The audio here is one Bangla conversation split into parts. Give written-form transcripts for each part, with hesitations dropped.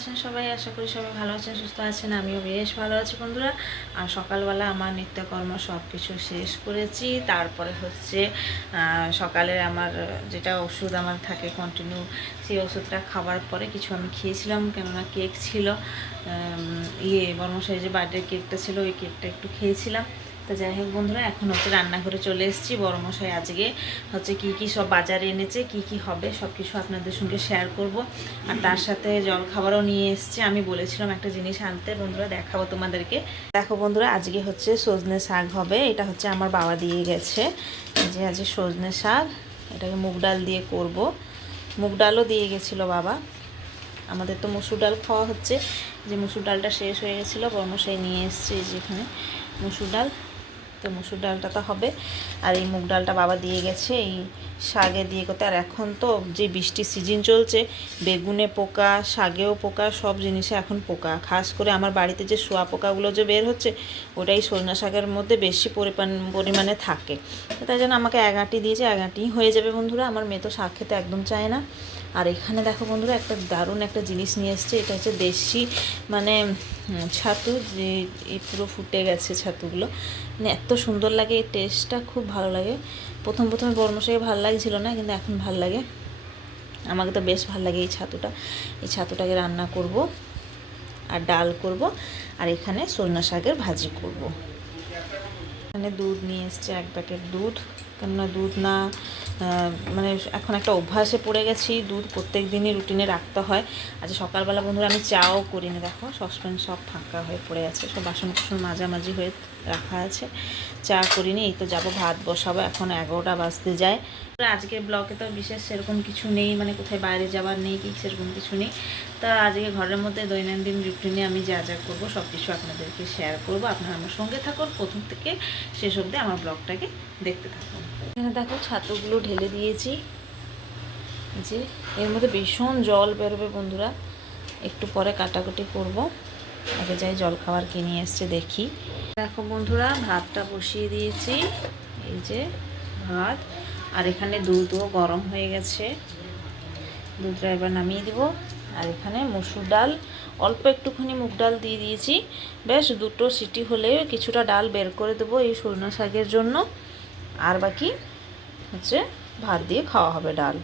আছেন সবাই? আশা করি সবাই ভালো আছেন, সুস্থ আছেন। আমিও বেশ ভালো আছি বন্ধুরা। আর সকালবেলা আমার নিত্যকর্ম সব কিছু শেষ করেছি। তারপরে হচ্ছে সকালে আমার যেটা ওষুধ আমার থাকে কন্টিনিউ, সেই ওষুধটা খাওয়ার পরে কিছু আমি খেয়েছিলাম, কেননা কেক ছিল, বর্মশাই যে বার্থডে কেকটা ছিল ওই কেকটা একটু খেয়েছিলাম। তো যাই হোক বন্ধুরা, এখন হচ্ছে রান্নাঘরে চলে এসেছি। বড়মশাই আজকে হচ্ছে কি সব বাজারে এনেছে, কি হবে সব কিছু আপনাদের সঙ্গে শেয়ার করব। আর তার সাথে জল খাবারও নিয়ে এসছে। আমি বলেছিলাম একটা জিনিস আনতে, বন্ধুরা দেখাবো তোমাদেরকে। দেখো বন্ধুরা, আজকে হচ্ছে সজনে শাক হবে। এটা হচ্ছে আমার বাবা দিয়ে গেছে, যে আজকে সজনে শাক, এটাকে মুগ ডাল দিয়ে করব। মুগ ডালও দিয়ে গেছিলো বাবা। আমাদের তো মসুর ডাল খাওয়া হচ্ছে, যে মসুর ডালটা শেষ হয়ে গেছিলো, বর্মশাই নিয়ে এসছে যেখানে মসুর ডাল। তো মসুর ডালটা তো হবে, আর এই মুগ ডালটা বাবা দিয়ে গেছে এই শাকে দিয়ে করতে। আর এখন তো যে বৃষ্টির সিজন চলছে, বেগুনে পোকা, শাকেও পোকা, সব জিনিসে এখন পোকা। খাস করে আমার বাড়িতে যে শোয়া পোকাগুলো যে বের হচ্ছে, ওটাই সজনা শাকের মধ্যে বেশি পরিমাণে থাকে। তাই জন্য আমাকে এগাঁটি দিয়েছে, এগাঁটি হয়ে যাবে বন্ধুরা। আমার মেয়ে তো শাক খেতে একদম চায় না। আর এখানে দেখো বন্ধুরা, একটা দারুণ একটা জিনিস নিয়ে এসছে। এটা হচ্ছে দেশি মানে ছাতু, যে এই পুরো ফুটে গেছে ছাতুগুলো, মানে এত সুন্দর লাগে, এই টেস্টটা খুব ভালো লাগে। প্রথমে বর্মশাইকে ভালো লাগছিল না, কিন্তু এখন ভালো লাগে। আমাকে তো বেশ ভালো লাগে এই ছাতুটা। এই ছাতুটাকে রান্না করব, আর ডাল করব, আর এখানে সজনা শাকের ভাজি করব। এখানে দুধ নিয়ে এসছে, 1 প্যাকেট দুধ। কেননা দুধ না মানে এখন একটা অভ্যাসে পড়ে গেছি, দুধ প্রত্যেক দিনই রুটিনে রাখতে হয়। আজ সকালবেলা বন্ধুরা আমি চাও করিনি, দেখো সসপ্যান সব ফাঁকা হয়ে পড়ে আছে, সব বাসন কুসন মাঝামাঝি হয়ে রাখা আছে, চা করিনি। এই তো যাবো ভাত বসাবো, এখন 11টা বাজতে যায়। আজকের ব্লগে তো বিশেষ সেরকম কিছু নেই, মানে কোথায় বাইরে যাওয়ার নেই কি সেরকম কিছু নেই। তা আজকে ঘরের মধ্যে দৈনন্দিন রুটিনে আমি যা করবো সব কিছু আপনাদেরকে শেয়ার করব। আপনারা আমার সঙ্গে থাকুন, প্রথম থেকে শেষ অবধি আমার ব্লগটাকে দেখতে থাকুন। এখানে দেখো ছাতুগুলো ঢেলে দিয়েছি, যে এর মধ্যে ভীষণ জল বেরোবে বন্ধুরা। একটু পরে কাটাকুটি করব, আগে যাই জল খাবার কিনে এসছে দেখি। দেখো বন্ধুরা, ভাতটা বসিয়ে দিয়েছি, এই যে ভাত। আর এখানে দুধও গরম হয়ে গেছে, দুধটা এবার নামিয়ে দিব। আর এখানে মসুর ডাল, অল্প একটুখানি মুগ ডাল দিয়ে দিয়েছি। বেশ 2টো সিটি হলে কিছুটা ডাল বের করে দেবো এই সজনা শাকের জন্য, আর বাকি হচ্ছে ভাত দিয়ে খাওয়া হবে ডাল।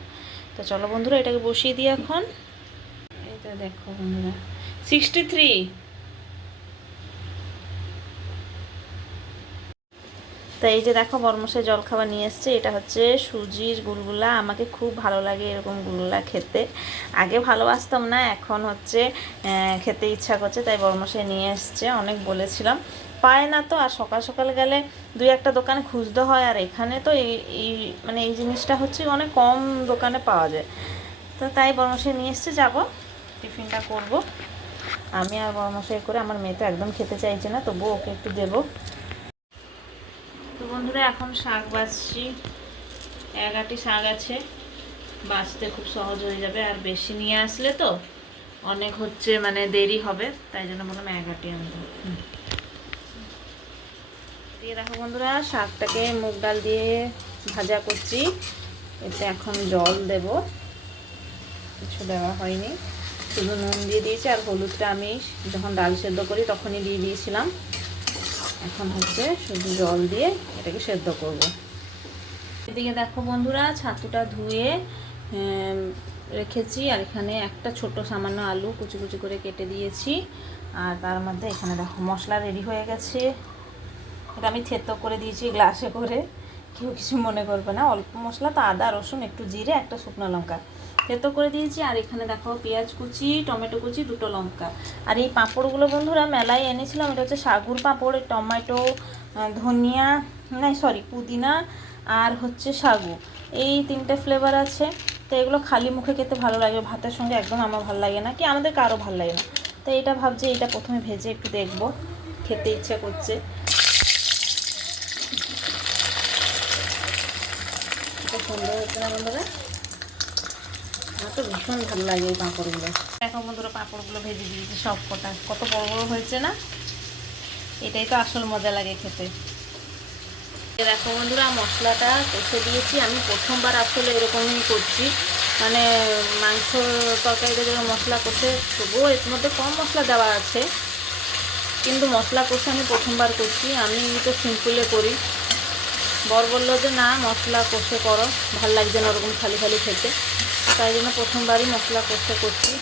তো চলো বন্ধুরা, এটাকে বসিয়ে দিই এখন। এই তো দেখো বন্ধুরা, 63। তো এই যে দেখো বর্মশাই জলখাবার নিয়ে এসছে। এটা হচ্ছে সুজির গুলগুলা। আমাকে খুব ভালো লাগে এরকম গুলগুলা খেতে। আগে ভালোবাসতাম না, এখন হচ্ছে খেতে ইচ্ছা করছে, তাই বর্মশাই নিয়ে এসছে। অনেক বলেছিলাম, পায় না তো। আর সকাল সকাল গেলে 2-1টা দোকানে খুঁজতে হয়, আর এখানে তো এই মানে এই জিনিসটা হচ্ছে অনেক কম দোকানে পাওয়া যায়। তো তাই বর্মশাই নিয়ে এসছে, যাবো টিফিনটা করব আমি আর বর্মশাই করে। আমার মেয়ে তো একদম খেতে চাইছে না, তবুও ওকে একটু দেবো। তো বন্ধুরা, এখন শাক বাছছি। 1 আঁটি শাক আছে, বাছতে খুব সহজ হয়ে যাবে। আর বেশি নিয়ে আসলে তো অনেক হচ্ছে মানে দেরি হবে, তাই জন্য বললাম 1 আঁটি আনবো। দিয়ে দেখো বন্ধুরা, শাকটাকে মুগ ডাল দিয়ে ভাজা করছি। এতে এখন জল দেব, কিছু দেওয়া হয়নি, শুধু নুন দিয়ে দিয়েছি। আর হলুদটা আমি যখন ডাল সেদ্ধ করি তখনই দিয়ে দিয়েছিলাম। এখন হচ্ছে শুধু জল দিয়ে এটাকে সেদ্ধ করব। এদিকে দেখো বন্ধুরা, ছাতুটা ধুয়ে রেখেছি। আর এখানে একটা ছোট সামান্য আলু কুচি কুচি করে কেটে দিয়েছি। আর তার মধ্যে এখানে দেখো মশলা রেডি হয়ে গেছে। এটা আমি থেতো করে দিয়েছি গ্লাসে করে, কেউ কিছু মনে করবে না। অল্প মশলা তো, আদা রসুন একটু জিরে একটা শুকনো লঙ্কা থেতো করে দিয়েছি। আর এখানে দেখো পেঁয়াজ কুচি, টমেটো কুচি, 2টো লঙ্কা। আর এই পাঁপড়গুলো বন্ধুরা মেলায় এনেছিলাম। এটা হচ্ছে সাগুর পাঁপড়, টমেটো, ধনিয়া, না সরি পুদিনা, আর হচ্ছে সাগু, এই 3টে ফ্লেভার আছে। তো এগুলো খালি মুখে খেতে ভালো লাগে, ভাতের সঙ্গে একদম আমার ভালো লাগে না, কি আমাদের কারো ভালো লাগে না। তো এটা ভাবছি এটা প্রথমে ভেজে একটু দেখবো, খেতে ইচ্ছা করছে। এটা সুন্দর হচ্ছে না বন্ধুরা? আমার তো ভীষণ ভালো লাগে এই পাঁপড়গুলো। দেখো বন্ধুরা, পাঁপড়গুলো ভেজে দিয়েছি সব কটা, কত বড় বড় হয়েছে না? এটাই তো আসল মজা লাগে খেতে। দেখো বন্ধুরা, মশলাটা কষে দিয়েছি। আমি প্রথমবার আসলে এরকমই করছি, মানে মাংস তরকারিতে যেরকম মশলা কষে, তবুও এর মধ্যে কম মশলা দেওয়া আছে, কিন্তু মশলা কষে আমি প্রথমবার করছি। আমি তো সিম্পলে করি। বর বললো যে না মশলা কষে করো, ভাল লাগছে না ওরকম খালি খালি খেতে, তাই জন্য প্রথমবারই মশলা কষে করছি।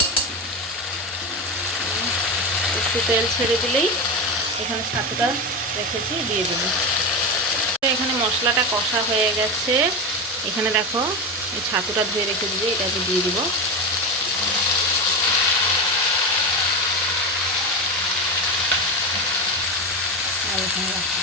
একটু তেল ছেড়ে দিলেই এখানে ছাতুটা রেখেছি দিয়ে দেবো। এখানে মশলাটা কষা হয়ে গেছে। এখানে দেখো এই ছাতুটা ধুয়ে রেখে দিবি, এটাকে দিয়ে দিব। আর এখানে রাখো।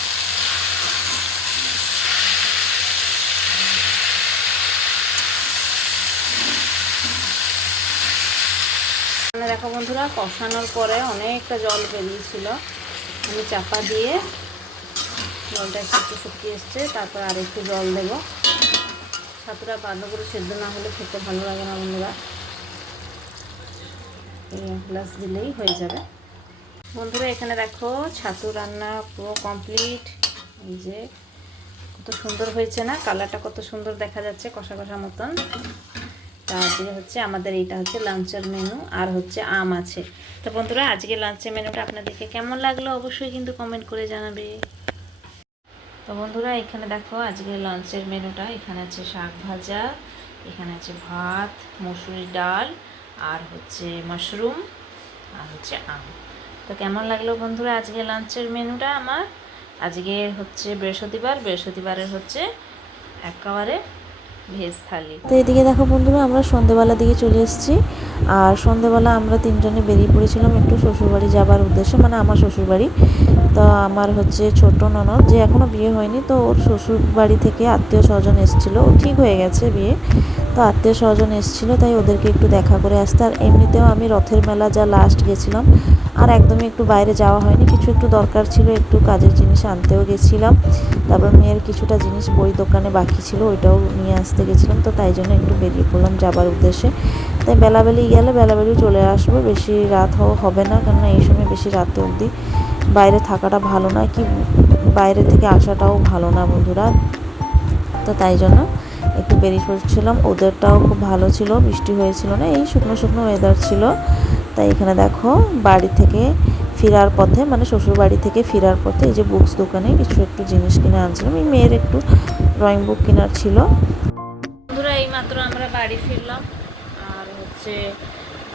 দেখো বন্ধুরা, কষানোর পরে অনেকটা জল বেরিয়েছিল, আমি চাপা দিয়ে জলটা একটু শুকিয়ে এসছে, তারপর আর একটু জল দেবো। ছাতুটা ভালো করে সেদ্ধ না হলে খেতে ভালো লাগে না বন্ধুরা, এই এক গ্লাস দিলেই হয়ে যাবে। বন্ধুরা এখানে দেখো ছাতু রান্না পুরো কমপ্লিট। এই যে কত সুন্দর হয়েছে না, কালারটা কত সুন্দর দেখা যাচ্ছে, কষা কষা মতন। আজকে হচ্ছে আমাদের এইটা হচ্ছে লাঞ্চের মেনু, আর হচ্ছে আম আছে। তো বন্ধুরা আজকে লাঞ্চের মেনুটা আপনাদেরকে কেমন লাগলো অবশ্যই কিন্তু কমেন্ট করে জানাবে। তো বন্ধুরা এখানে দেখো আজকে লাঞ্চের মেনুটা, এখানে আছে শাক ভাজা, এখানে আছে ভাত, মসুরি ডাল, আর হচ্ছে মাশরুম, আর হচ্ছে আম। তো কেমন লাগলো বন্ধুরা আজকে লাঞ্চের মেনুটা আমার? আজকে হচ্ছে বৃহস্পতিবারের হচ্ছে একেবারে ভেজ থালি। তো এদিকে দেখো বন্ধুরা, আমরা সন্ধেবেলার দিকে চলে এসেছি। আর সন্ধেবেলা আমরা তিনজনে বেরিয়ে পড়েছিলাম একটু শ্বশুরবাড়ি যাবার উদ্দেশ্যে, মানে আমার শ্বশুরবাড়ি। তো আমার হচ্ছে ছোট ননদ, যে এখনও বিয়ে হয়নি, তো ওর শ্বশুরবাড়ি থেকে আত্মীয় স্বজন এসেছিলো, ঠিক হয়ে গেছে বিয়ে। তো আত্মীয় স্বজন এসেছিলো, তাই ওদেরকে একটু দেখা করে আসতে। আর এমনিতেও আমি রথের মেলা যা লাস্ট গেছিলাম, আর একদমই একটু বাইরে যাওয়া হয়নি। কিছু একটু দরকার ছিল, একটু কাজের জিনিস আনতেও গেছিলাম। তারপর মেয়ের কিছুটা জিনিস বই দোকানে বাকি ছিল, ওইটাও নিয়ে আসতে গেছিলাম। তো তাই জন্য একটু বেরিয়ে পড়লাম যাবার উদ্দেশ্যে। তাই বেলাবেলি গেলে বেলাবেলি চলে আসবো, বেশি রাত হবে না, কেননা এই সময় বেশি রাতে অবধি বাইরে থাকাটা ভালো না, কি বাইরে থেকে আসাটাও ভালো না বন্ধুরা। তো তাই জন্য একটু বেরিয়ে পড়ছিলাম। ওদেরটাও খুব ভালো ছিল, বৃষ্টি হয়েছিল না, এই শুকনো শুকনো ওয়েদার ছিল। তাই এখানে দেখো বাড়ি থেকে ফেরার পথে, মানে শ্বশুর বাড়ি থেকে ফেরার পথে এই যে বুকস দোকানে কিছু একটু জিনিস কিনে আনছিলাম। এই মেয়ের একটু ড্রয়িং বুক কেনার ছিল। বন্ধুরা এইমাত্র আমরা বাড়ি ফিরলাম, আর হচ্ছে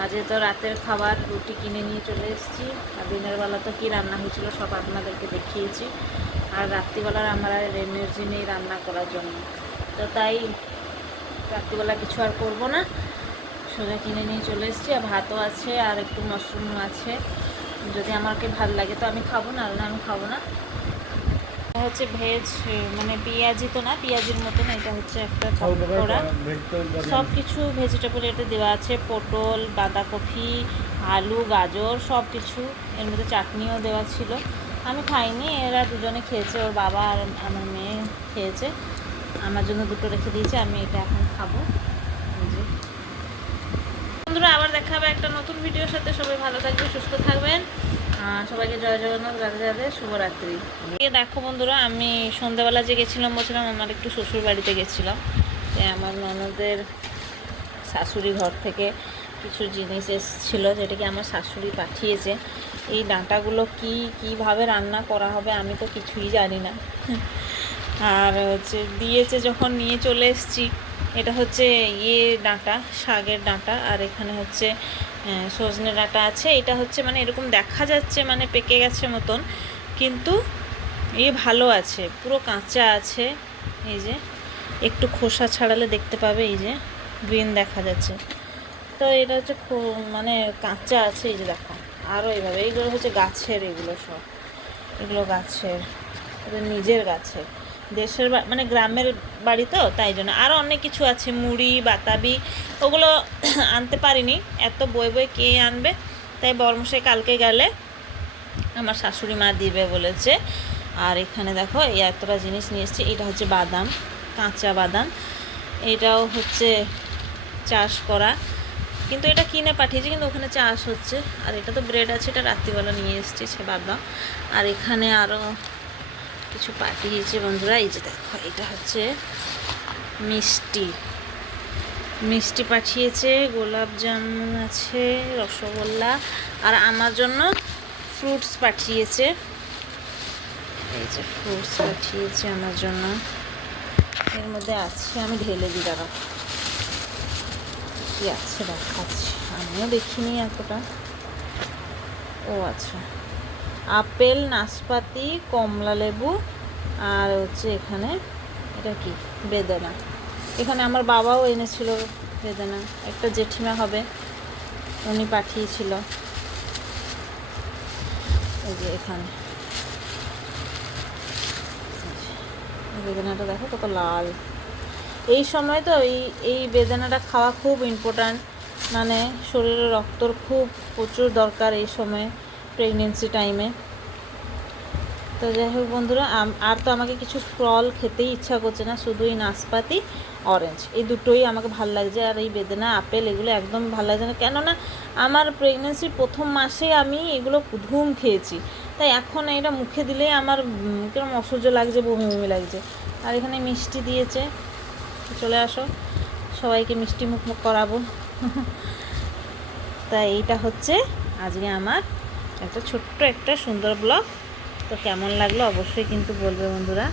আজকে তো রাতের খাবার রুটি কিনে নিয়ে চলে এসেছি। আর দিনের বেলা তো কী রান্না হয়েছিল সব আপনাদেরকে দেখিয়েছি। আর রাত্রিবেলার আমরা এনার্জি নেই রান্না করার জন্য, তো তাই রাত্রিবেলা কিছু আর করবো না, সোজা কিনে নিয়ে চলে এসেছি। আর ভাতও আছে, আর একটু মাশরুম আছে, যদি আমাকে ভালো লাগে তো আমি খাবো, না আমি খাবো না। এটা হচ্ছে ভেজ, মানে পেঁয়াজি তো না, পেঁয়াজির মতন, এটা হচ্ছে একটা পকোড়া। সব কিছু ভেজিটেবল এটা দেওয়া আছে, পটল, বাঁধাকপি, আলু, গাজর, সব কিছু। এর মধ্যে চাটনিও দেওয়া ছিল। আমি খাইনি, এরা দুজনে খেয়েছে, ওর বাবা আর আমার মেয়ে খেয়েছে। আমার জন্য দুটো রেখে দিয়েছে, আমি এটা এখন খাবো। বন্ধুরা আবার দেখা হবে একটা নতুন ভিডিওর সাথে। সবাই ভালো থাকবেন, সুস্থ থাকবেন, সবাইকে জয় জগন্নাথ, রাধে রাধে, শুভরাত্রি। দেখো বন্ধুরা, আমি সন্ধ্যাবেলা যে গেছিলাম বলছিলাম আমার একটু শ্বশুর বাড়িতে গেছিলাম। আমার ননদের শাশুড়ি ঘর থেকে কিছু জিনিস এসেছিলো, যেটাকে আমার শাশুড়ি পাঠিয়েছে। এই ডাঁটাগুলো কীভাবে রান্না করা হবে আমি তো কিছুই জানি না। আর হচ্ছে দিয়েছে যখন নিয়ে চলে এসেছি। এটা হচ্ছে ডাঁটা, শাকের ডাঁটা, আর এখানে হচ্ছে সজনে ডাঁটা আছে। এটা হচ্ছে মানে এরকম দেখা যাচ্ছে মানে পেকে গেছে মতন, কিন্তু ভালো আছে, পুরো কাঁচা আছে। এই যে একটু খোসা ছাড়ালে দেখতে পাবে, এই যে গ্রিন দেখা যাচ্ছে। তো এটা হচ্ছে মানে কাঁচা আছে, এই যে দেখো। আরও এইভাবে এইগুলো হচ্ছে গাছের, এগুলো সব এগুলো গাছের, এটা নিজের গাছের, দেশের মানে গ্রামের বাড়ি তো, তাই জন্য। আরও অনেক কিছু আছে, মুড়ি, বাতাবি, ওগুলো আনতে পারিনি, এত বই কে আনবে। তাই বরমশাই কালকে গেলে আমার শাশুড়ি মা দিবে বলেছে। আর এখানে দেখো এই এতটা জিনিস নিয়ে এসেছি। এটা হচ্ছে বাদাম, কাঁচা বাদাম, এটাও হচ্ছে চাষ করা, কিন্তু এটা কিনে পাঠিয়েছি, কিন্তু ওখানে চাষ হচ্ছে। আর এটা তো ব্রেড আছে, এটা রাত্রিবেলা নিয়ে এসেছি, সে বাদাম। আর এখানে আরও কিছু পাঠিয়েছে বন্ধুরা, এই যে দেখো এটা হচ্ছে মিষ্টি, মিষ্টি পাঠিয়েছে, গোলাপ জামুন আছে, রসগোল্লা, আর আমার জন্য ফ্রুটস পাঠিয়েছে। এই যে ফ্রুটস পাঠিয়েছে আমার জন্য। এর মধ্যে আছে, আমি ঢেলে দিই দাঁড়াও কি আছে দেখাচ্ছি, আমিও দেখিনি এতটা। ও আচ্ছা, আপেল, নাশপাতি, কমলা লেবু, আর হচ্ছে এখানে এটা কি বেদানা। এখানে আমার বাবাও এনেছিল বেদানা, একটা জেঠিমা হবে, উনি পাঠিয়েছিল। এই যে এখানে বেদানাটা দেখো কত লাল। এই সময় তো এই বেদানাটা খাওয়া খুব ইম্পর্ট্যান্ট, মানে শরীরে রক্তর খুব প্রচুর দরকার এই সময়, প্রেগনেন্সি টাইমে। তো যাই হোক বন্ধুরা, আর তো আমাকে কিছু ফল খেতেই ইচ্ছা করছে না, শুধু এই নাশপাতি, অরেঞ্জ, এই দুটোই আমাকে ভালো লাগছে। আর এই বেদানা, আপেল এগুলো একদম ভালো লাগছে না, কেননা আমার প্রেগনেন্সির প্রথম মাসে আমি এগুলো ধুম খেয়েছি, তাই এখন এটা মুখে দিলেই আমার কিরকম অসহ্য লাগছে, বমি বমি লাগছে। আর এখানে মিষ্টি দিয়েছে, চলে আসো সবাইকে মিষ্টি মুখ করাবো। তাই এইটা হচ্ছে আজকে আমার একটা ছোট্ট একটা সুন্দর ব্লগ। তো কেমন লাগলো অবশ্যই কিন্তু বলবে বন্ধুরা।